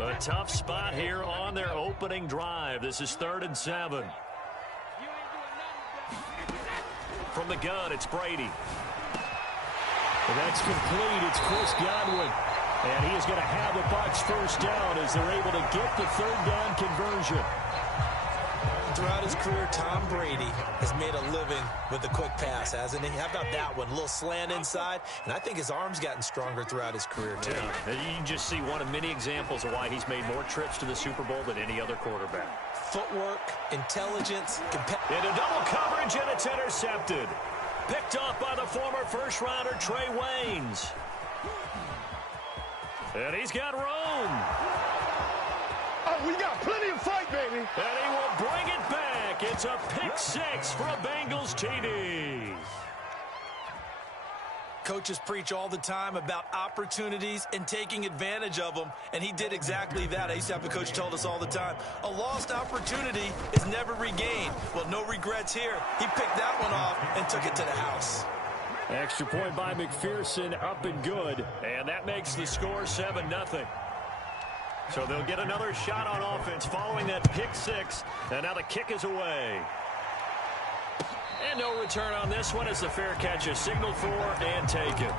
A tough spot here on their opening drive. This is 3rd and 7. From the gun, it's Brady. That's complete. It's Chris Godwin. And he is going to have the Bucs first down as they're able to get the 3rd down conversion. Throughout his career, Tom Brady has made a living with the quick pass, hasn't he? How about that one? A little slant inside, and I think his arm's gotten stronger throughout his career, too. Yeah, you can just see one of many examples of why he's made more trips to the Super Bowl than any other quarterback. Footwork, intelligence, into double coverage, and it's intercepted. Picked off by the former first-rounder Trey Waynes. And he's got room. Oh, we got plenty of fight, baby. And he will bring it back. It's a pick-6 for a Bengals TD. Coaches preach all the time about opportunities and taking advantage of them, and he did exactly that. I used to have a coach told us all the time, a lost opportunity is never regained. Well, no regrets here. He picked that one off and took it to the house. Extra point by McPherson, up and good. And that makes the score 7-0. So they'll get another shot on offense following that pick-6, and now the kick is away. And no return on this one as the fair catch is signaled for and taken.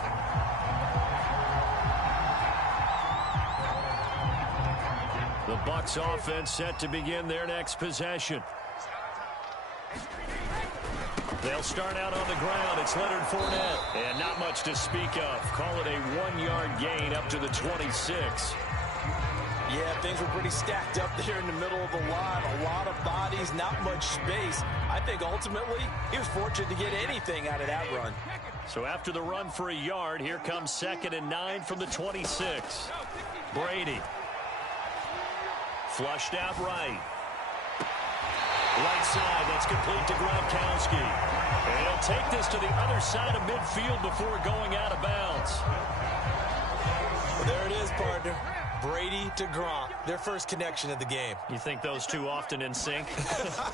The Bucs offense set to begin their next possession. They'll start out on the ground. It's Leonard Fournette. And not much to speak of. Call it a 1-yard gain up to the 26. Yeah, things were pretty stacked up there in the middle of the line. A lot of bodies, not much space. I think ultimately he was fortunate to get anything out of that run. So after the run for a yard, here comes 2nd and 9 from the 26. Brady. Flushed out right. Right side, that's complete to Gronkowski. And he'll take this to the other side of midfield before going out of bounds. Well, there it is, partner. Brady to Gronk, their first connection of the game. You think those two often in sync?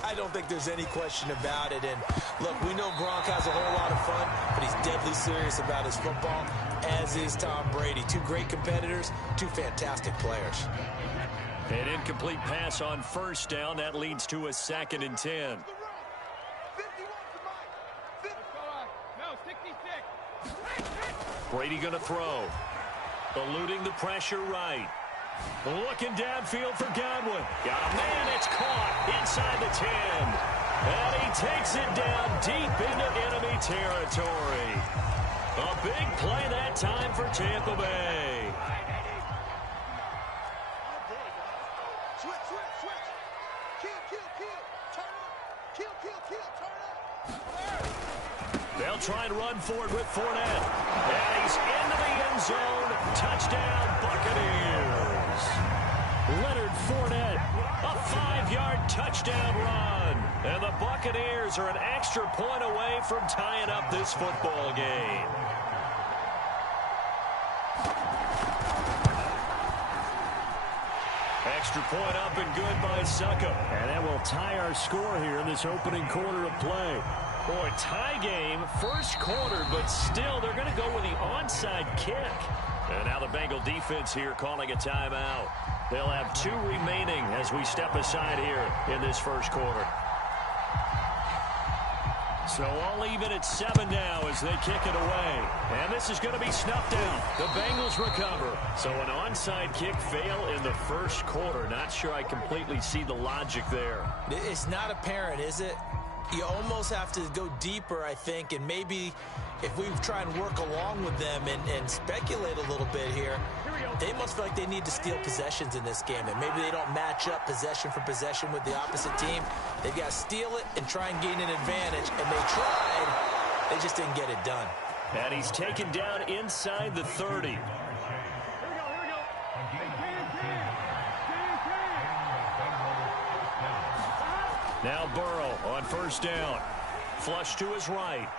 I don't think there's any question about it. And look, we know Gronk has a whole lot of fun, but he's deadly serious about his football, as is Tom Brady. Two great competitors, two fantastic players. An incomplete pass on first down. That leads to a 2nd and 10. Brady going to throw. Eluding the pressure right. Looking downfield for Godwin. Got a man, it's caught inside the 10. And he takes it down deep into enemy territory. A big play that time for Tampa Bay. They'll try and run forward with Fournette. And he's into the end zone. Touchdown, Buccaneers. Leonard Fournette, a 5-yard touchdown run. And the Buccaneers are an extra point away from tying up this football game. Extra point up and good by Succop. And that will tie our score here in this opening quarter of play. Boy, tie game, first quarter, but still they're going to go with the onside kick. And now the Bengal defense here calling a timeout. They'll have 2 remaining as we step aside here in this first quarter. So all even at 7 now as they kick it away. And this is going to be snuffed out. The Bengals recover. So an onside kick fail in the first quarter. Not sure I completely see the logic there. It's not apparent, is it? You almost have to go deeper, I think, and maybe if we try and work along with them and speculate a little bit here, they must feel like they need to steal possessions in this game, and maybe they don't match up possession for possession with the opposite team. They've got to steal it and try and gain an advantage, and they tried. They just didn't get it done. And he's taken down inside the 30. Now Burrow on first down. Flush to his right.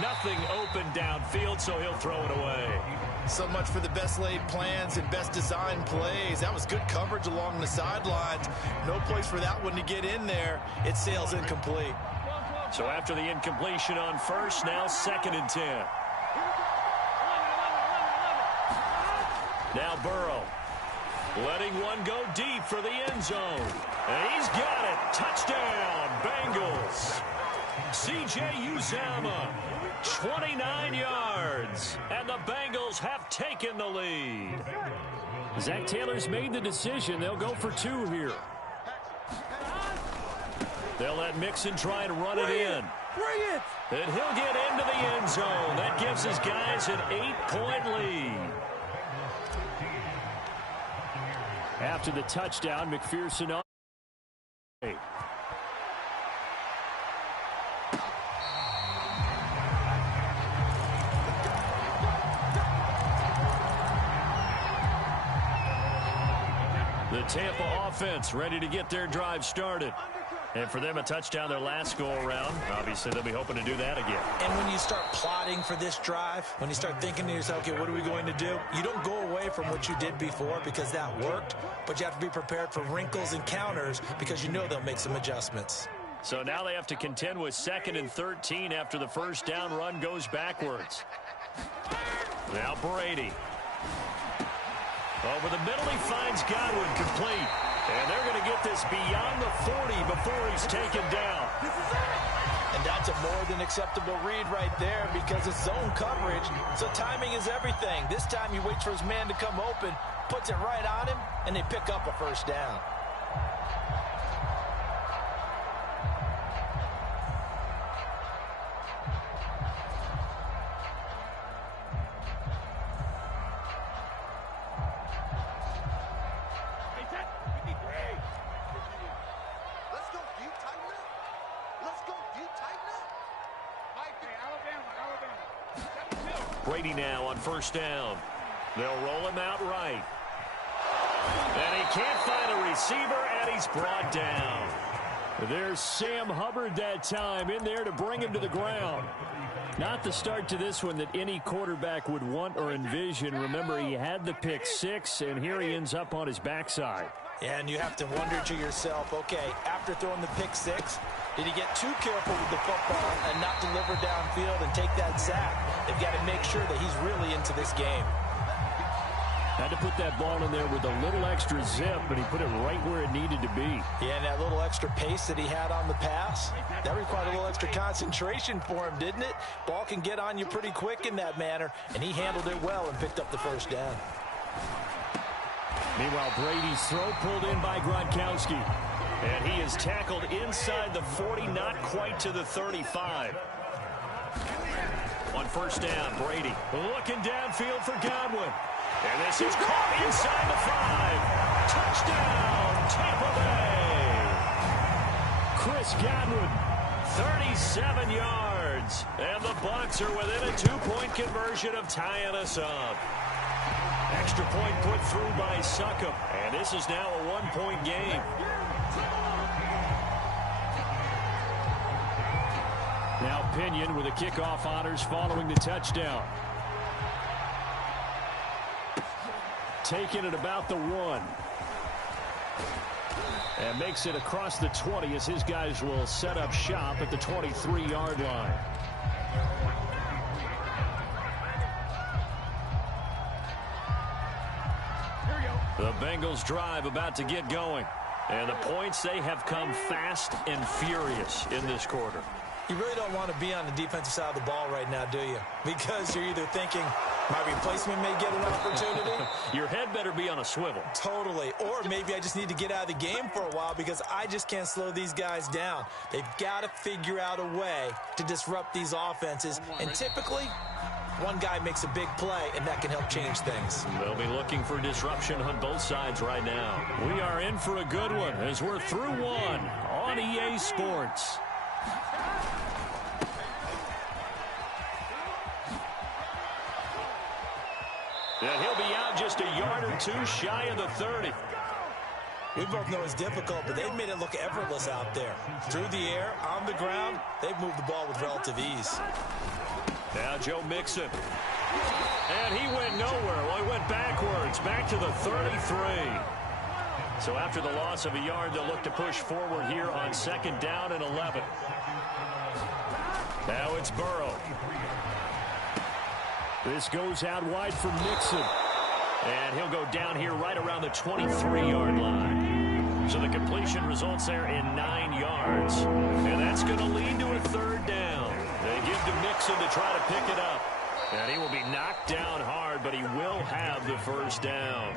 Nothing open downfield, so he'll throw it away. So much for the best laid plans and best designed plays. That was good coverage along the sidelines. No place for that one to get in there. It sails incomplete. So after the incompletion on first, now 2nd and 10. Now Burrow. Letting one go deep for the end zone. And he's got it. Touchdown, Bengals. C.J. Uzomah, 29 yards. And the Bengals have taken the lead. Zach Taylor's made the decision. They'll go for 2 here. They'll let Mixon try and run it in. Bring it! And he'll get into the end zone. That gives his guys an 8-point lead. After the touchdown, McPherson on. The Tampa offense ready to get their drive started. And for them, a touchdown their last go-around. Obviously, they'll be hoping to do that again. And when you start plotting for this drive, when you start thinking to yourself, okay, what are we going to do? You don't go away from what you did before because that worked, but you have to be prepared for wrinkles and counters because you know they'll make some adjustments. So now they have to contend with 2nd and 13 after the first down run goes backwards. Now Brady. Over the middle, he finds Godwin complete. And they're going to get this beyond the 40 before he's taken down. And that's a more than acceptable read right there because it's zone coverage, so timing is everything. This time he waits for his man to come open, puts it right on him, and they pick up a first down. Brady now on first down. They'll roll him out right. And he can't find a receiver, and he's brought down. There's Sam Hubbard that time in there to bring him to the ground. Not the start to this one that any quarterback would want or envision. Remember, he had the pick 6, and here he ends up on his backside. And you have to wonder to yourself, okay, after throwing the pick 6, did he get too careful with the football and not deliver downfield and take that sack? They've got to make sure that he's really into this game. Had to put that ball in there with a little extra zip, but he put it right where it needed to be. Yeah, and that little extra pace that he had on the pass, that required a little extra concentration for him, didn't it? Ball can get on you pretty quick in that manner, and he handled it well and picked up the first down. Meanwhile, Brady's throw pulled in by Gronkowski. And he is tackled inside the 40, not quite to the 35. On first down, Brady looking downfield for Godwin. And this is caught inside the 5. Touchdown, Tampa Bay. Chris Godwin. 37 yards. And the Bucs are within a 2-point conversion of tying us up. Extra point put through by Succop. And this is now a 1-point game. Now Pinion with the kickoff honors following the touchdown. Taking it about the 1. And makes it across the 20 as his guys will set up shop at the 23-yard line. The Bengals drive about to get going. And the points, they have come fast and furious in this quarter. You really don't want to be on the defensive side of the ball right now, do you? Because you're either thinking, my replacement may get an opportunity. Your head better be on a swivel. Totally. Or maybe I just need to get out of the game for a while because I just can't slow these guys down. They've got to figure out a way to disrupt these offenses. And typically, one guy makes a big play, and that can help change things. They'll be looking for disruption on both sides right now. We are in for a good one as we're through one on EA Sports. And he'll be out just a yard or 2 shy of the 30. We both know it's difficult, but they've made it look effortless out there. Through the air, on the ground, they've moved the ball with relative ease. Now Joe Mixon. And he went nowhere. Well, he went backwards, back to the 33. So after the loss of a yard, they'll look to push forward here on 2nd down and 11. Now it's Burrow. This goes out wide for Mixon. And he'll go down here right around the 23-yard line. So the completion results there in 9 yards. And that's going to lead to a third down. They give to Mixon to try to pick it up. And he will be knocked down hard, but he will have the first down.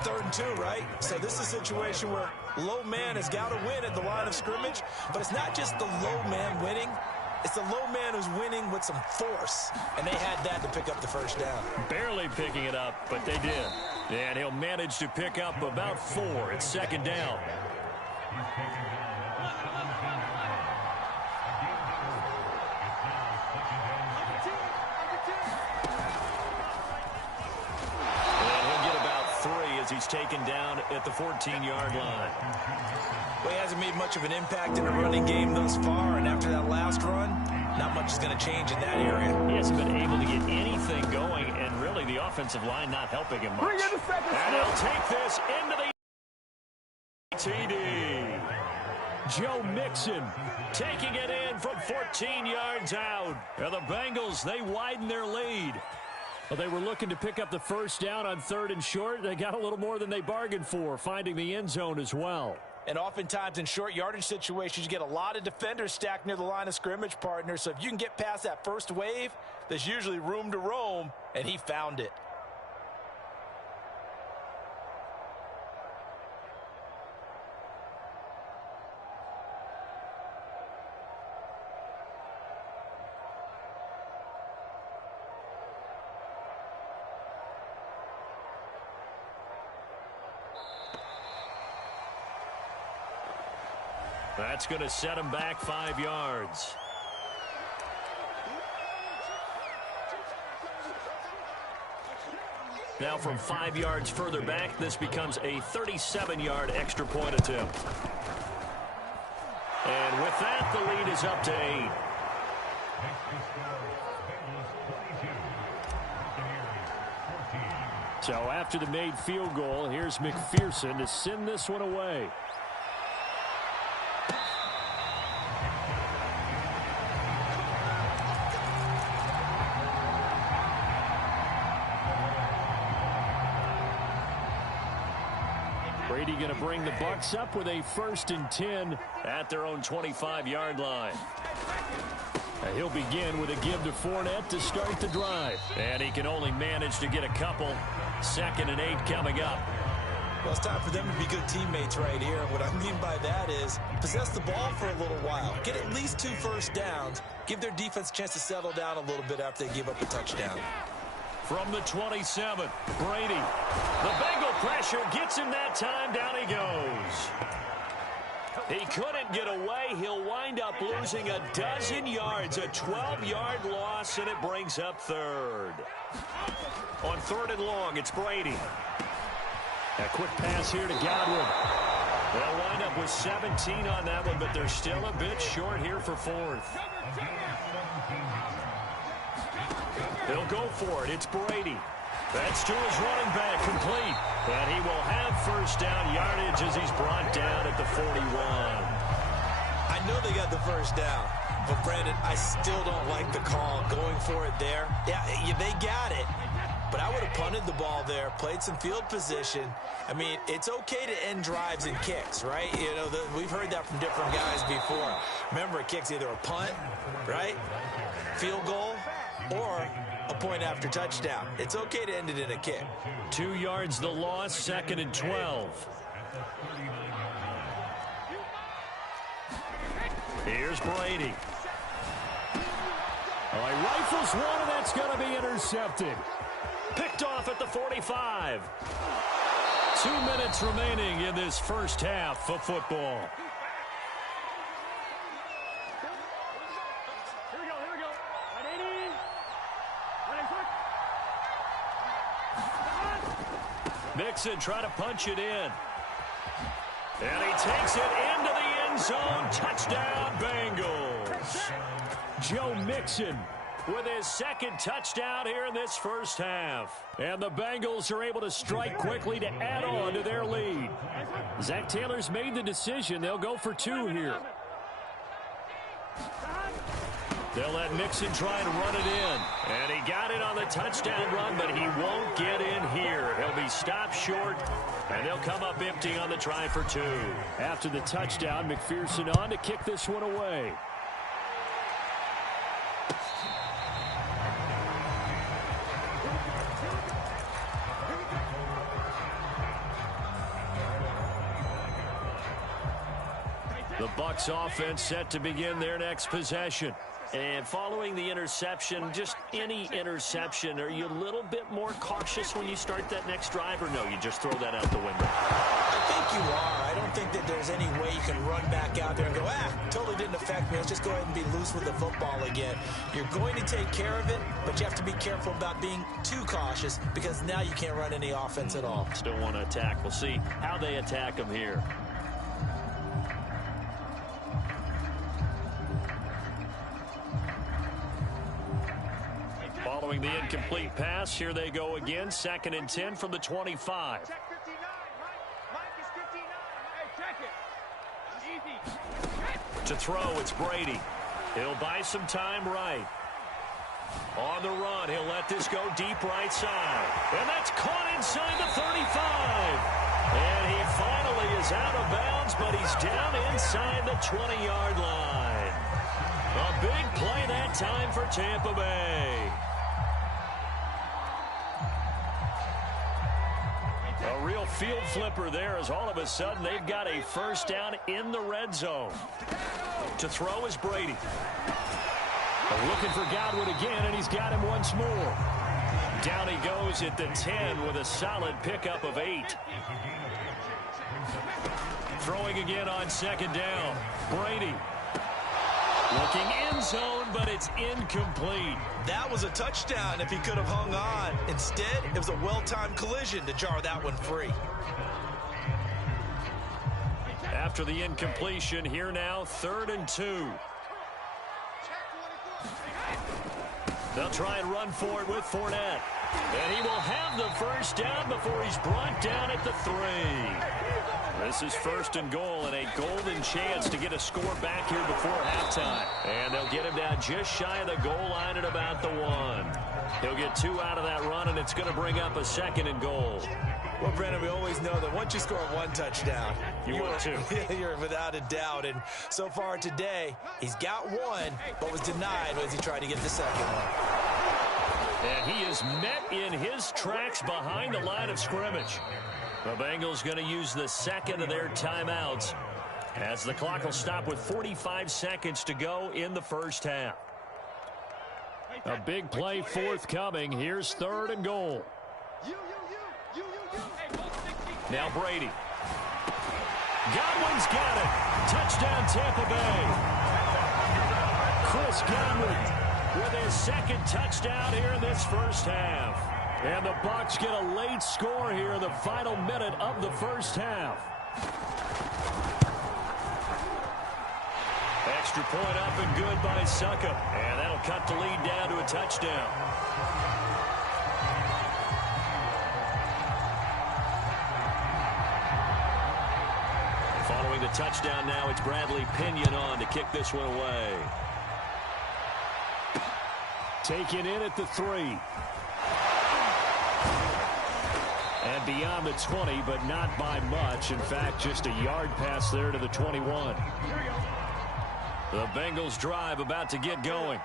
3rd and 2, right? So this is a situation where low man has got to win at the line of scrimmage, but it's not just the low man winning. It's the low man who's winning with some force, and they had that to pick up the first down. Barely picking it up, but they did. And he'll manage to pick up about 4. It's 2nd down. He's taken down at the 14-yard line. Well, he hasn't made much of an impact in the running game thus far, and after that last run, not much is going to change in that area. He hasn't been able to get anything going, and really the offensive line not helping him much. And he'll take this into the TD. Joe Mixon taking it in from 14 yards out. And the Bengals, they widen their lead. Well, they were looking to pick up the first down on 3rd and short. They got a little more than they bargained for, finding the end zone as well. And oftentimes in short yardage situations, you get a lot of defenders stacked near the line of scrimmage, partner. So if you can get past that first wave, there's usually room to roam, and he found it. That's going to set him back 5 yards. Now from 5 yards further back, this becomes a 37-yard extra point attempt. And with that, the lead is up to 8. So after the made field goal, here's McPherson to send this one away. Brady going to bring the Bucs up with a 1st and 10 at their own 25-yard line. And he'll begin with a give to Fournette to start the drive. And he can only manage to get a couple. 2nd and 8 coming up. Well, it's time for them to be good teammates right here. And what I mean by that is possess the ball for a little while. Get at least 2 first downs. Give their defense a chance to settle down a little bit after they give up a touchdown. From the 27, Brady. The Bengal pressure gets him that time. Down he goes. He couldn't get away. He'll wind up losing a dozen yards. A 12-yard loss, and it brings up 3rd. On 3rd and long, it's Brady. A quick pass here to Godwin. They'll wind up with 17 on that one, but they're still a bit short here for 4th. They'll go for it. It's Brady. That's to his running back, complete. And he will have first down yardage as he's brought down at the 41. I know they got the first down, but Brandon, I still don't like the call going for it there. Yeah, they got it, but I would have punted the ball there, played some field position. I mean, it's okay to end drives and kicks, right? You know, we've heard that from different guys before. Remember, a kick's either a punt, right, field goal, or a point after touchdown. It's okay to end it in a kick. 2 yards the loss, 2nd and 12. Here's Brady. Oh, he rifles one, and that's going to be intercepted. Picked off at the 45. 2 minutes remaining in this first half of football. Mixon trying to punch it in. And he takes it into the end zone. Touchdown, Bengals. Joe Mixon with his 2nd touchdown here in this first half. And the Bengals are able to strike quickly to add on to their lead. Zach Taylor's made the decision. They'll go for 2 here. They'll let Mixon try and run it in. And he got it on the touchdown run, but he won't get in here. He'll be stopped short, and they'll come up empty on the try for 2. After the touchdown, McPherson on to kick this one away. The Bucs offense set to begin their next possession. And following the interception, just any interception, are you a little bit more cautious when you start that next drive, or no, you just throw that out the window? I think you are. I don't think that there's any way you can run back out there and go, totally didn't affect me. Let's just go ahead and be loose with the football again. You're going to take care of it, but you have to be careful about being too cautious because now you can't run any offense at all. Still want to attack. We'll see how they attack them here. Following the incomplete pass, here they go again. 2nd and 10 from the 25. Check 59. Mike is 59. Hey, check it. Easy. To throw, it's Brady. He'll buy some time right. On the run, he'll let this go deep right side. And that's caught inside the 35. And he finally is out of bounds, but he's down inside the 20-yard line. A big play that time for Tampa Bay. A real field flipper there as all of a sudden they've got a first down in the red zone. To throw is Brady. Looking for Godwin again, and he's got him once more. Down he goes at the 10 with a solid pickup of 8. Throwing again on 2nd down. Brady. Looking end zone, but it's incomplete. That was a touchdown if he could have hung on. Instead, it was a well-timed collision to jar that one free. After the incompletion, here now, 3rd and 2. They'll try and run for it with Fournette. And he will have the first down before he's brought down at the 3. This is 1st and goal and a golden chance to get a score back here before halftime. And they'll get him down just shy of the goal line at about the 1. He'll get 2 out of that run, and it's going to bring up a 2nd and goal. Well, Brandon, we always know that once you score 1 touchdown, you want 2. You're without a doubt. And so far today, he's got 1, but was denied as he tried to get the 2nd one. And he is met in his tracks behind the line of scrimmage. The Bengals going to use the 2nd of their timeouts as the clock will stop with 45 seconds to go in the first half. A big play forthcoming. Here's 3rd and goal. Now Brady. Godwin's got it. Touchdown Tampa Bay. Chris Godwin with his 2nd touchdown here in this first half. And the Bucs get a late score here in the final minute of the first half. Extra point up and good by Succop. And that'll cut the lead down to a touchdown. Following the touchdown now, it's Bradley Pinion on to kick this one away. Taken in at the 3. And beyond the 20, but not by much. In fact, just a yard pass there to the 21. The Bengals drive about to get going.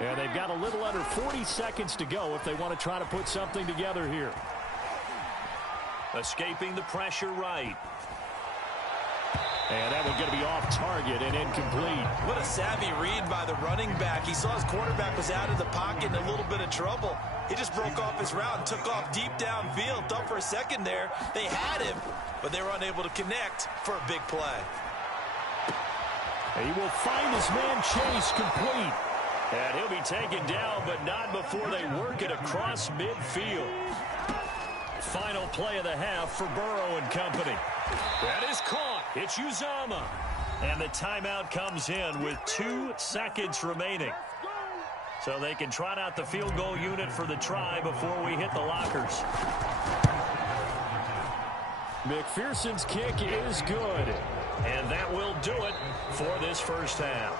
And they've got a little under 40 seconds to go if they want to try to put something together here. Escaping the pressure right. And that one going to be off target and incomplete. What a savvy read by the running back. He saw his quarterback was out of the pocket in a little bit of trouble. He just broke off his route and took off deep downfield. Thought for a second there they had him, but they were unable to connect for a big play. He will find his man Chase complete. And he'll be taken down, but not before they work it across midfield. Final play of the half for Burrow and company. That is caught. It's Uzomah. And the timeout comes in with 2 seconds remaining. So they can trot out the field goal unit for the try before we hit the lockers. McPherson's kick is good. And that will do it for this first half.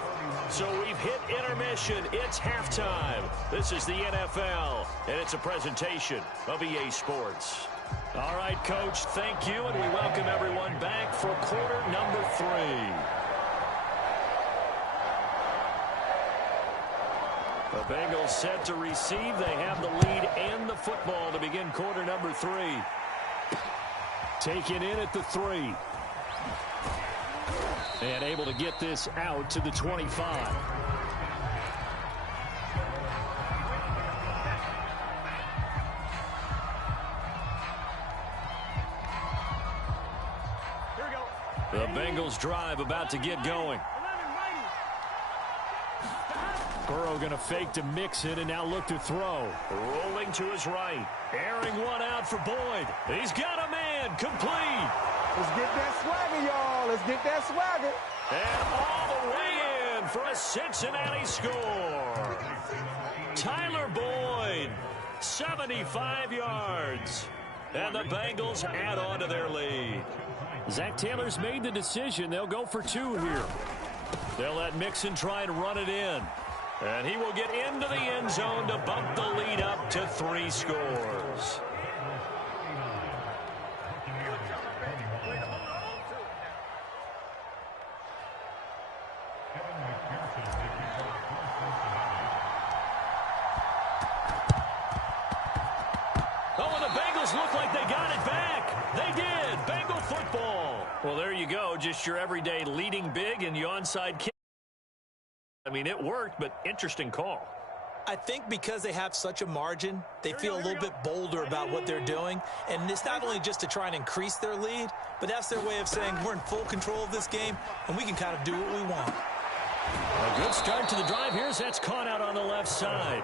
So we've hit intermission. It's halftime. This is the NFL, and it's a presentation of EA Sports. All right, Coach, thank you, and we welcome everyone back for quarter number 3. The Bengals set to receive. They have the lead and the football to begin quarter number 3. Taken in at the 3. And able to get this out to the 25. The Bengals drive about to get going. Burrow going to fake to Mixon and now look to throw. Rolling to his right. Airing one out for Boyd. He's got a man. Complete. Let's get that swagger, y'all. Let's get that swagger. And all the way in for a Cincinnati score. Tyler Boyd, 75 yards. And the Bengals add on to their lead. Zach Taylor's made the decision. They'll go for 2 here. They'll let Mixon try and run it in. And he will get into the end zone to bump the lead up to 3 scores. Oh, and the Bengals look like they got it back. They did. Bengal football. Well, there you go. Just your everyday leading big and the onside kick. I mean, it worked, but interesting call. I think because they have such a margin, they feel a little bit bolder about what they're doing. And it's not only just to try and increase their lead, but that's their way of saying we're in full control of this game, and we can kind of do what we want. A good start to the drive. That's caught out on the left side.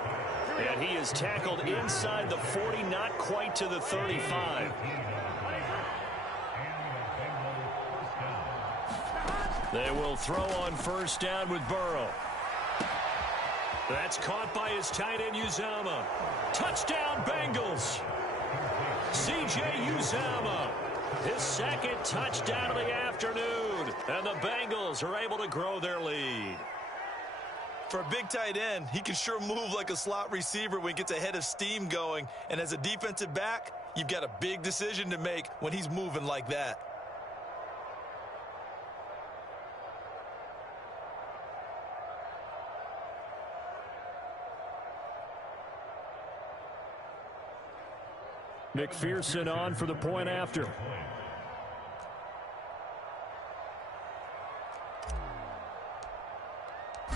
And he is tackled inside the 40, not quite to the 35. They will throw on first down with Burrow. That's caught by his tight end, Uzomah. Touchdown, Bengals. C.J. Uzomah, his second touchdown of the afternoon. And the Bengals are able to grow their lead. For a big tight end, he can sure move like a slot receiver when he gets a head of steam going. And as a defensive back, you've got a big decision to make when he's moving like that. McPherson on for the point after. Oh,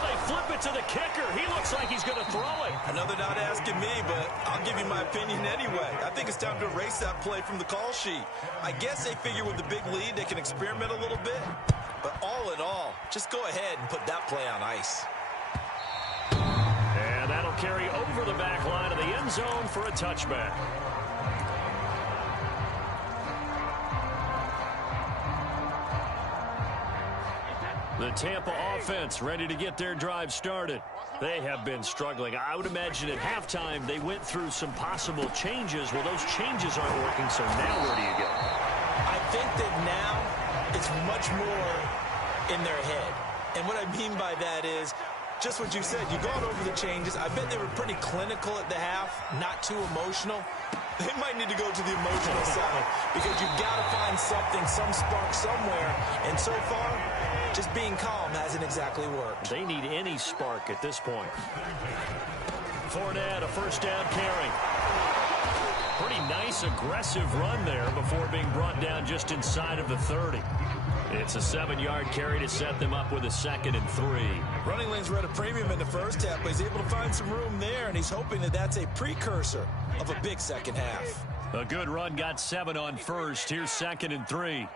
they flip it to the kicker. He looks like he's going to throw it. Another not asking me, but I'll give you my opinion anyway. I think it's time to erase that play from the call sheet. I guess they figure with the big lead, they can experiment a little bit. But all in all, just go ahead and put that play on ice. And that'll carry over the back line of the end zone for a touchback. The Tampa offense ready to get their drive started. They have been struggling. I would imagine at halftime they went through some possible changes. Well, those changes aren't working, so now where do you go? I think that now it's much more in their head. And what I mean by that is just what you said. You've gone over the changes. I bet they were pretty clinical at the half, not too emotional. They might need to go to the emotional side because you've got to find something, some spark somewhere. And so far, just being calm hasn't exactly worked. They need any spark at this point. Fournette, a first down carry. Pretty nice, aggressive run there before being brought down just inside of the 30. It's a 7-yard carry to set them up with a 2nd and 3. Running lanes were at a premium in the first half, but he's able to find some room there, and he's hoping that that's a precursor of a big second half. A good run, got 7 on first. Here's 2nd and 3.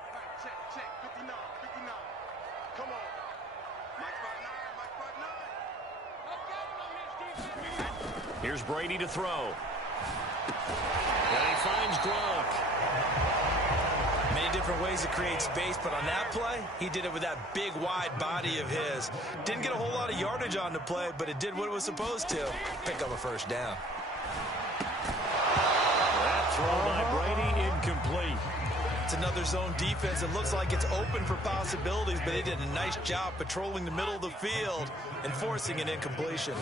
Here's Brady to throw. And he finds Gronk. Many different ways to create space, but on that play, he did it with that big, wide body of his. Didn't get a whole lot of yardage on the play, but it did what it was supposed to. Pick up a first down. That throw by Brady incomplete. It's another zone defense. It looks like it's open for possibilities, but they did a nice job patrolling the middle of the field and forcing an incompletion.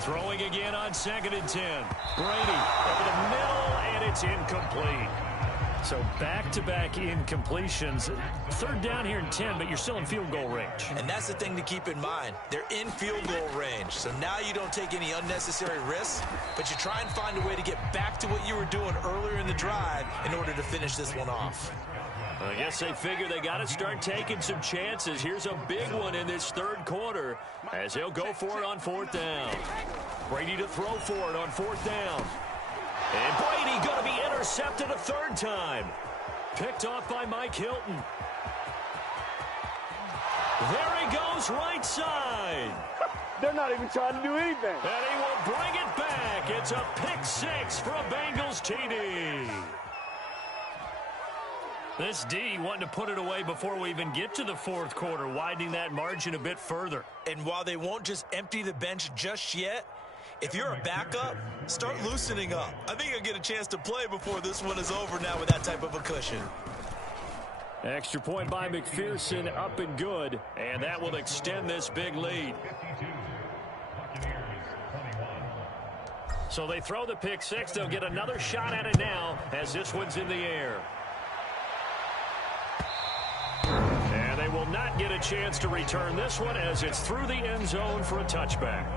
Throwing again on 2nd and 10. Brady over the middle, and it's incomplete. So back-to-back incompletions. 3rd down here in 10, but you're still in field goal range. And that's the thing to keep in mind. They're in field goal range. So now you don't take any unnecessary risks, but you try and find a way to get back to what you were doing earlier in the drive in order to finish this one off. I guess they figure they got to start taking some chances. Here's a big one in this 3rd quarter as they'll go for it on 4th down. Brady to throw for it on 4th down. And Brady going to be intercepted a 3rd time. Picked off by Mike Hilton. There he goes right side. They're not even trying to do anything. And he will bring it back. It's a pick 6 for a Bengals TD. This D wanting to put it away before we even get to the 4th quarter, widening that margin a bit further. And while they won't just empty the bench just yet, if you're a backup, start loosening up. I think you'll get a chance to play before this one is over now with that type of a cushion. Extra point by McPherson, up and good, and that will extend this big lead. So they throw the pick 6. They'll get another shot at it now as this one's in the air. And they will not get a chance to return this one as it's through the end zone for a touchback.